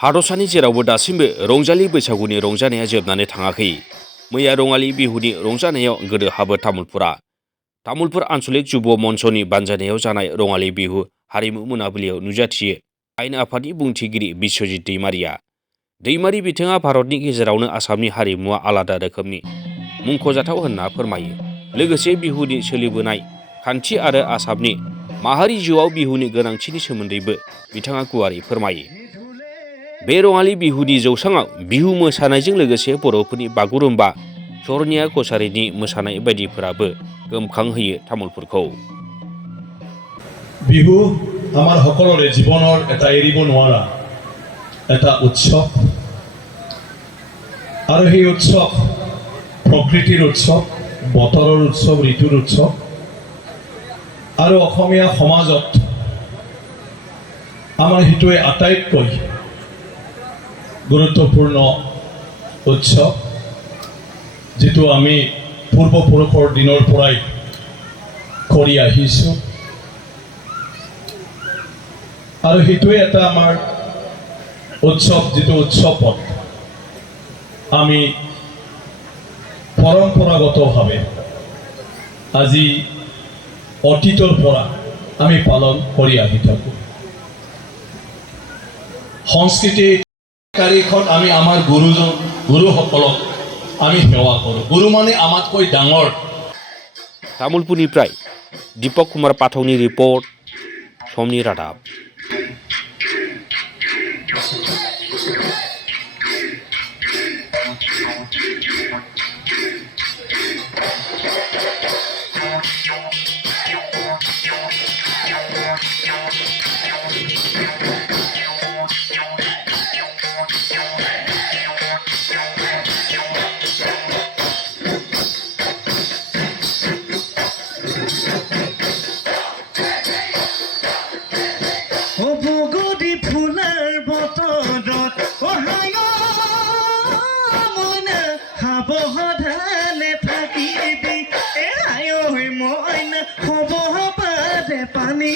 हादरसानि जेरावबो दासिमबो रंजालि बैसागुनि रंजानाया जोबनानै थाङाखै। मैया रङालि बिहुनि रंजानायाव गोदो हाबो तामुलपुर आन्चलिक जुब मन्चनि बानजायनायाव जानाय रङालि बिहु हारिमु मोनाबिलियाव नुजाथियो आयेन आफादनि बुंथिगिरि बिश्वजित दैमारिया। दैमारि बिथाङा भारतनि गेजेरावनो आसामनि हारिमुवा आलादा रोखोमनि मुंख'जाथाव होनना फोरमायो। लोगोसे बिहुनि सोलिबोनाय खान्थि आरो आसामनि माहारि जिउआव बिहुनि गोनांथिनि सोमोन्दैबो बिथाङा गुवारै फोरमायो। बे रङालि बिहुनि जौसाङाव बिहु मोसानायजों लोगोसे बर'फोरनि बागुरुम्बा, सरनिया कसारीनि मोसानाय बायदिफोराबो गोमखांहोयो तामुलपुरखौ। বিহু আমাৰ সকলোৰে জীৱনৰ এটা এৰিব নোৱাৰা এটা উৎসৱ আৰু সেই উৎসৱ প্ৰকৃতিৰ উৎসৱ, বতৰৰ উৎসৱ, ঋতুৰ উৎসৱ আৰু অসমীয়া সমাজত আমাৰ সেইটোৱে আটাইতকৈ গুৰুত্বপূৰ্ণ উৎসৱ, যিটো আমি পূৰ্বপুৰুষৰ দিনৰ পৰাই কৰি আহিছোঁ আৰু সেইটোৱে এটা আমাৰ উৎসৱ, যিটো উৎসৱত আমি পৰম্পৰাগতভাৱে আজি অতীতৰ পৰা আমি পালন কৰি আহি থাকোঁ। সংস্কৃতি তাৰিখত আমি আমাৰ গুৰুসকলক আমি সেৱা কৰোঁ। গুৰু মানে আমাতকৈ ডাঙৰ। तामुलपुरनिफ्राय दीपक कुमार पाठकनि रिपर्ट, समनि रादाब। পানী